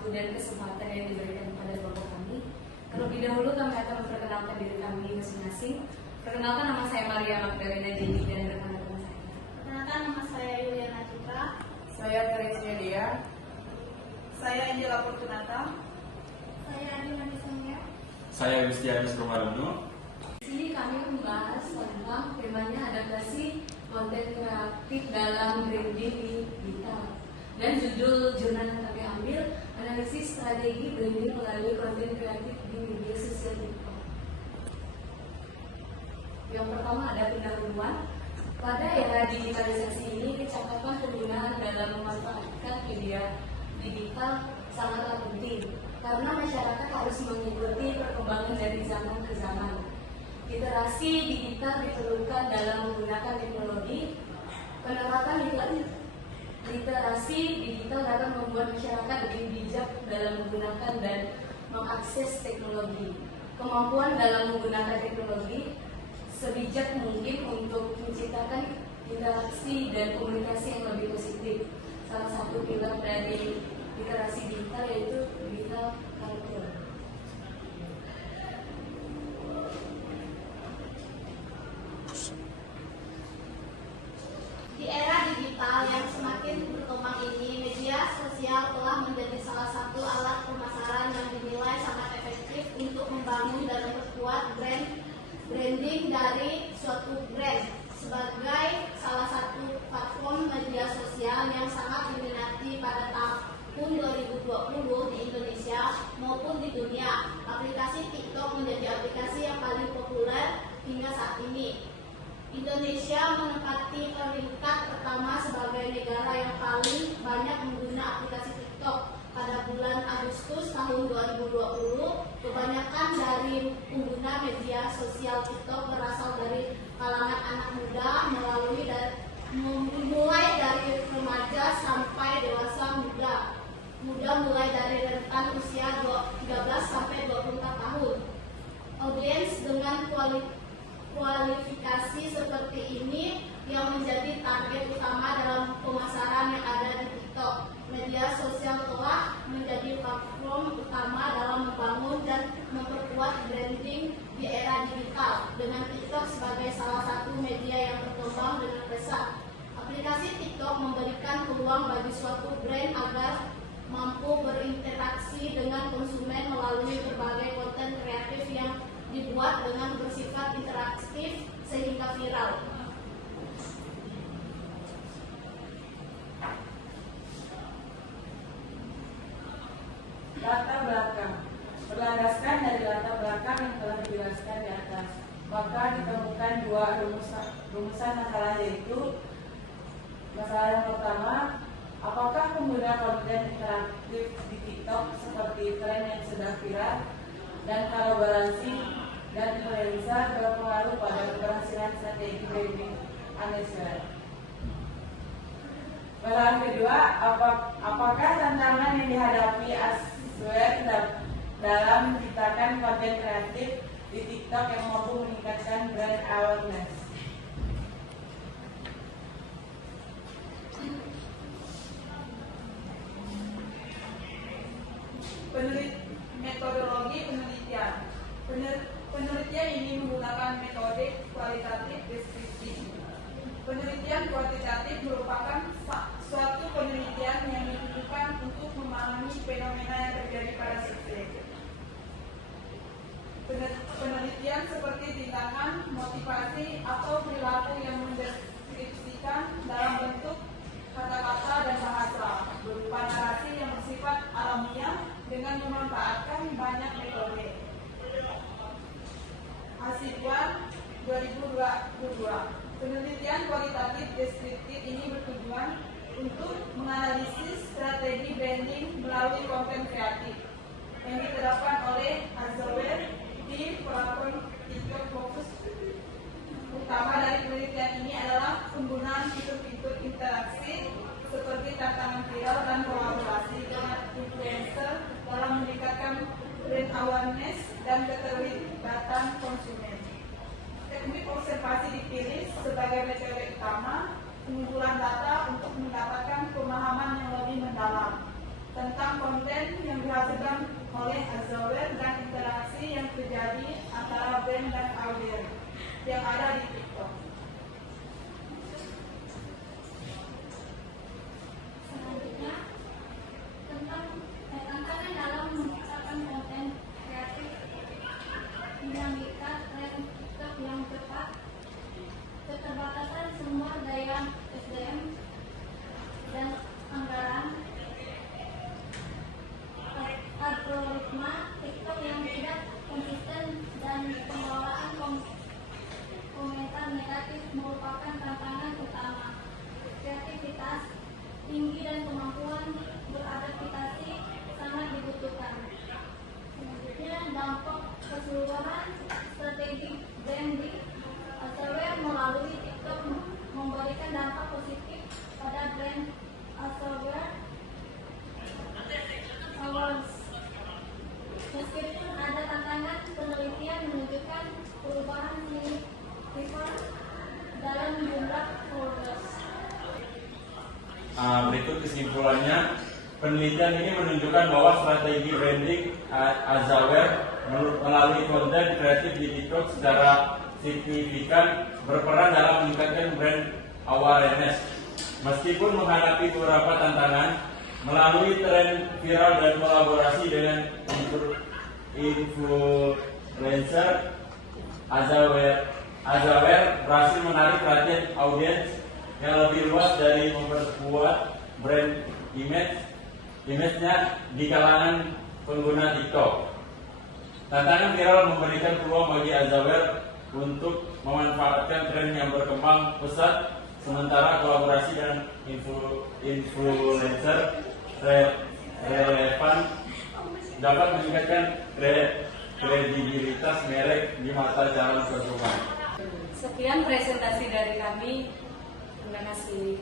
waktu dan kesempatan yang diberikan kepada Bapak kami. Terlebih dahulu kami akan memperkenalkan diri kami masing-masing. Perkenalkan, nama saya Maria Magdalena Jenny dan rekan-rekan saya. Perkenalkan, nama saya Yuliana Citra. Saya Teresia Dia. Saya Angela Fortunata. Saya Adi Manisanya. Saya Yustianus Romaruno. Di sini kami membahas tentang temanya adaptasi konten kreatif dalam branding di digital. Dan judul jurnal yang kami ambil, analisis strategi branding melalui konten kreatif di media sosial TikTok. Yang pertama ada pendahuluan. Pada era digitalisasi ini, kecakapan penggunaan dalam memanfaatkan media digital sangatlah penting karena masyarakat harus mengikuti perkembangan dari zaman ke zaman. Literasi digital diperlukan dalam menggunakan teknologi. Penerapan literasi digital dapat membuat masyarakat lebih bijak dalam menggunakan dan mengakses teknologi. Kemampuan dalam menggunakan teknologi sebijak mungkin untuk menciptakan interaksi dan komunikasi yang lebih positif. Salah satu pilar dari literasi digital yaitu digital culture. Di era digital yang semakin berkembang ini, media sosial telah menjadi salah satu alat pemasaran yang dinilai sangat efektif untuk membangun dan memperkuat branding dari suatu brand. Sebagai salah satu platform media sosial yang sangat diminati pada tahun 2020 di Indonesia maupun di dunia, aplikasi TikTok menjadi aplikasi yang paling populer hingga saat ini. Indonesia menempati peringkat pertama sebagai negara yang paling banyak mengguna aplikasi TikTok. Pada bulan Agustus tahun 2020, kebanyakan dari pengguna media sosial TikTok berasal dari kalangan anak muda mulai dari remaja sampai dewasa muda mulai dari rentan usia 13 sampai 24 tahun. Audiens dengan kualifikasi seperti ini yang menjadi target utama dalam pemasaran yang ada di TikTok. Media sosial telah menjadi platform utama dalam membangun dan memperkuat branding di era digital, dengan TikTok sebagai salah satu media yang berkembang dengan pesat. Aplikasi TikTok memberikan peluang bagi suatu brand agar mampu berinteraksi dengan konsumen melalui berbagai konten kreatif yang dibuat dengan bersifat interaktif sehingga viral. Latar belakang. Berlandaskan dari latar belakang yang telah dijelaskan di atas, maka ditemukan dua rumusan masalah, yaitu masalah yang pertama, apakah pengguna konten interaktif di TikTok seperti tren yang sedang viral dan kolaborasi dan influencer berpengaruh pada keberhasilan strategi branding Indonesia. Masalah kedua, apakah tantangan yang dihadapi Aswed dalam menciptakan konten kreatif di TikTok yang mampu meningkatkan brand awareness? Metodologi penelitian. Penelitian ini menggunakan metode kualitatif deskripsi. Penelitian kuantitatif merupakan suatu penelitian yang ditujukan untuk memahami fenomena yang terjadi pada subjek. Penelitian seperti tindakan, motivasi, atau perilaku yang mendeskripsikan dalam bentuk kata-kata dan bahasa berupa narasi yang bersifat alamiah dengan memanfaatkan banyak metode. Hasibuan 2022. Penelitian kualitatif deskriptif ini bertujuan untuk menganalisis strategi branding melalui konten kreatif yang diterapkan oleh Azawed di platform TikTok. Fokus utama dari penelitian ini adalah penggunaan fitur-fitur interaksi seperti tantangan viral dan kolaborasi dengan influencer dalam meningkatkan brand awareness dan keterlibatan konsumen. Teknik observasi dipilih sebagai metode utama pengumpulan data untuk mendapatkan pemahaman yang lebih mendalam tentang konten yang dihasilkan oleh Azawir dan interaksi yang terjadi antara brand dan audiens yang ada di TikTok. Selanjutnya, tantangan dalam menciptakan konten kreatif, dinamika tren TikTok yang cepat, keterbatasan sumber daya SDM dan anggaran, algoritma TikTok yang tidak konsisten, dan pengelolaan komentar negatif merupakan tantangan utama. Kreativitas tinggi dan kemampuan beradaptasi sangat dibutuhkan. Selanjutnya, dampak keseluruhan strategi branding. Azawir melalui TikTok memberikan dampak positif pada brand Azawir Awards. Meskipun ada tantangan, penelitian menunjukkan perubahan signifikan dalam jumlah followers. Berikut kesimpulannya, penelitian ini menunjukkan bahwa strategi branding Azawir melalui konten kreatif di TikTok secara signifikan berperan dalam meningkatkan brand awareness. Meskipun menghadapi beberapa tantangan, melalui tren viral dan kolaborasi dengan influencer, Azawir berhasil menarik perhatian audiens yang lebih luas dari memperkuat brand image-nya di kalangan pengguna TikTok. Tantangan viral memberikan peluang bagi Azawir untuk memanfaatkan tren yang berkembang pesat, sementara kolaborasi dengan influencer relevan dapat meningkatkan kredibilitas merek di mata calon konsumen. Sekian presentasi dari kami. Terima kasih.